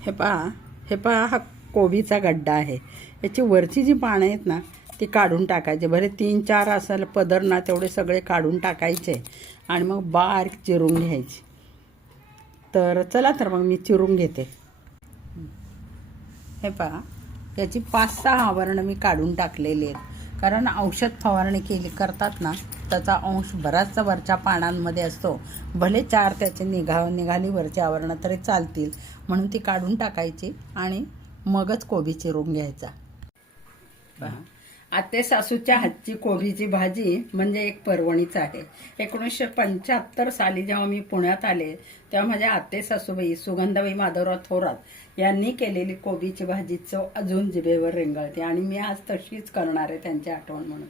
हे पहा हा कोबीचा गड्डा आहे. याची वरची जी पानं आहेत ना ती काढून टाकायचे. बरे 3-4 असायला पदर ना तेवढे सगळे काढून टाकायचे आणि मग बारीक चिरून घ्यायची. तर चला तर मग मी चिरून घेते. हे पहा याची 5-6 आवरणं मी काढून टाकलेली आहेत. कारण औषध फवारणी करतात ना त्याचा अंश बराचसा वरच्या पानांमध्ये असतो. भले 4 त्याचे निघाली वरची आवरणं तरी चालतील, म्हणून ती काढून टाकायची आणि मगच कोबी चिरून घ्यायचा. आते सासूच्या हातची कोबीची भाजी म्हणजे एक पर्वणीच आहे. 1975 साली जेव्हा मी पुण्यात आले तेव्हा माझ्या आते सासूबाई सुगंधाबाई माधवराव थोरात यांनी केलेली कोबीची भाजी चव अजून जिभेवर रेंगाळते आणि मी आज तशीच करणार आहे त्यांची आठवण म्हणून.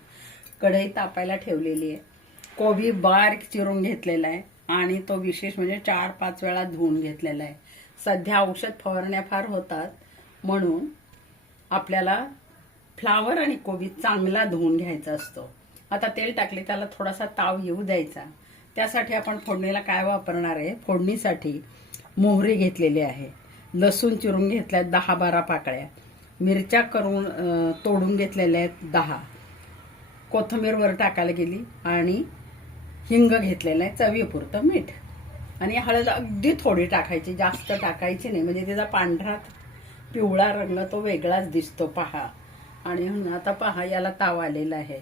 कढई तापायला ठेवलेली आहे. कोबी बारीक चिरून घेतलेला आहे आणि तो विशेष म्हणजे 4-5 वेळा धुवून घेतलेला आहे. सध्या औषध फवारण्या फार होतात म्हणून आपल्याला फ्लावर आणि कोबी चांगला धुवून घ्यायचा असतो. आता तेल टाकले त्याला थोडासा ताव येऊ द्यायचा. त्यासाठी आपण फोडणीला काय वापरणार आहे? फोडणीसाठी मोहरी घेतलेली आहे, लसूण चिरून घेतल्यात 10-12 पाकळ्या, मिरच्या तोडून घेतलेल्या आहेत 10, कोथिंबीर वर टाकायला गेली आणि हिंग घेतलेला आहे, चवीपुरतं मीठ आणि हळद अगदी थोडी टाकायची, जास्त टाकायची नाही म्हणजे त्याचा पांढरा पिवळा रंग तो वेगळाच दिसतो. पहा आणि आता पहा याला ताव आलेला आहे.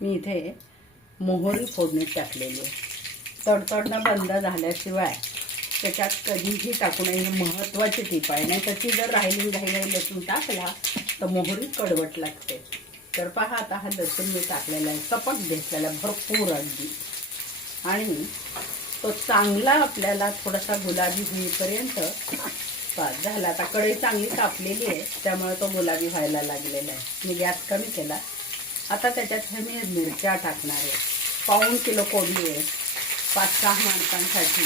मी इथे मोहरी फोडणीत टाकलेली आहे. तडतडणं बंद झाल्याशिवाय त्याच्यात कधीही टाकू नये. ही महत्त्वाची टीप आहे. नाही त्याची जर राहिली घाई लसूण टाकला तर मोहरी कडवट लागते. तर पहा आता हा लसूण मी टाकलेला आहे, सपक घेतलेला भरपूर अगदी, आणि तो चांगला आपल्याला थोडासा गुलाबी होईपर्यंत झाला. आता कढई चांगली तापलेली आहे त्यामुळे तो गुलाबी व्हायला लागलेला आहे. मी गॅस कमी केला. आता त्याच्यात मी मिरच्या टाकणार आहे. 1/4 किलो कोबी आहे 5-6 माणसांसाठी,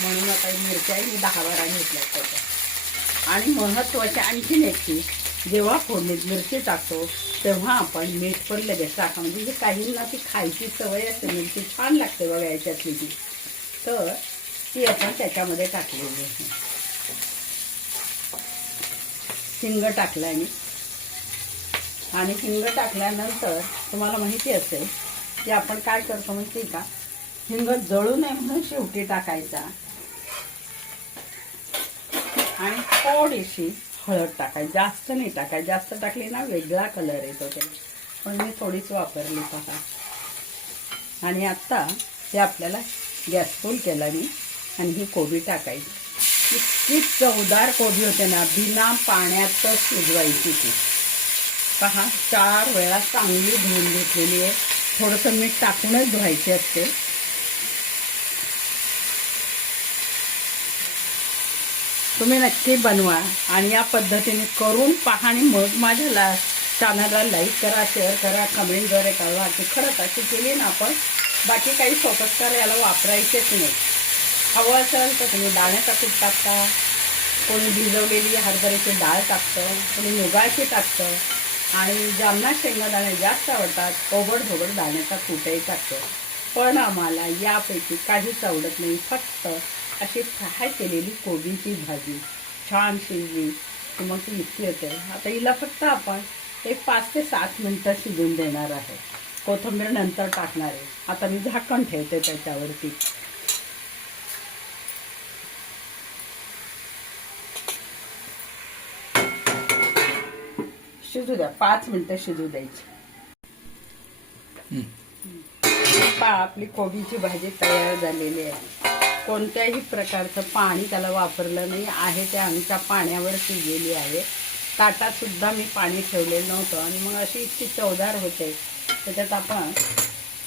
म्हणून आता मिरच्या मी 10-12 घेतल्या त्याच्यात. आणि महत्त्वाची आणखीन एक की जेव्हा फोडणीत मिरची टाकतो तेव्हा आपण मीठ पण लगेच टाका. म्हणजे काहींना ती खायची सवय असते, मिरची छान लागते बघा याच्यातली ती, तर ती आपण त्याच्यामध्ये टाकलेली आहे. हिंग टाकलाय मी आणि हिंग टाकल्यानंतर तुम्हाला माहिती असेल की आपण काय करतो माहिती का, हिंग जळू नये म्हणून शेवटी टाकायचा आणि थोडीशी हळद टाकायची, जास्त नाही टाकायची. जास्त टाकली ना वेगळा कलर येतो ते, पण मी थोडीच वापरली पहा. आणि आता हे आपल्याला गॅस फुल केला मी आणि ही कोबी टाकायची. इतकी चवदार कोबी होते ना, बिना पाण्यातच शिजवायची ती. पहा 4 वेळा चांगली धुवून घेतलेली आहे. थोडंसं मीठ टाकूनच धुवायची असते. तुम्ही नक्की बनवा आणि या पद्धतीने करून पहा आणि मग माझ्या चॅनलला लाईक करा, शेअर करा, कमेंटद्वारे कळवा की खरंच अशी केली ना आपण, बाकी काही सोपस्कार याला वापरायचेच नाही. हवं असेल तर तुम्ही दाण्याचा कूट टाकता, कोणी भिजवलेली हरभऱ्याची डाळ टाकतं, कोणी मुगाची टाकतं आणि ज्यांना शेंगदाणे जास्त आवडतात ओबड-धोबड दाण्याचा कूटही टाकतं. पण आम्हाला यापैकी काहीच आवडत नाही. फक्त अशी फ्राय केलेली कोबीची भाजी छान शिजली की मग ती इतकी होते. आता हिला फक्त आपण एक 5 ते 7 मिनटं शिजून देणार आहे. कोथिंबीर नंतर टाकणार आहे. आता मी झाकण ठेवते त्याच्यावरती. शिजू द्या, 5 मिनिटं शिजू द्यायची. आपली कोबीची भाजी तयार झालेली आहे. कोणत्याही प्रकारचं पाणी त्याला वापरलं नाही आहे, ते आमच्या पाण्यावर शिजलेली आहे. ताटात सुद्धा मी पाणी ठेवलेलं नव्हतं आणि मग अशी इतकी चवदार होते. त्याच्यात आपण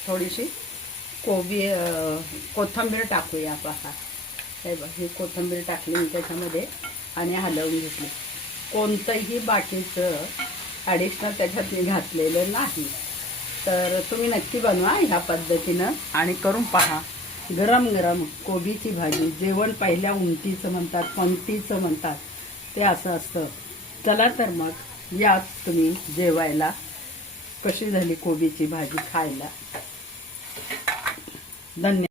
थोडीशी कोथिंबीर टाकूया. पहा हे बघ, ही कोथिंबीर टाकली मी त्याच्यामध्ये आणि हलवून घेतली. कोणतंही बाकीचं ॲडिशनल त्याच्यात मी घातलेलं नाही. तर तुम्ही नक्की बनवा ह्या पद्धतीनं आणि करून पहा. गरम गरम कोबीची भाजी, जेवण पहिल्या उंटीचं म्हणतात, पंक्तीचं म्हणतात, ते असं असतं. चला तर मग या तुम्ही जेवायला. कशी झाली कोबीची भाजी खायला. धन्यवाद.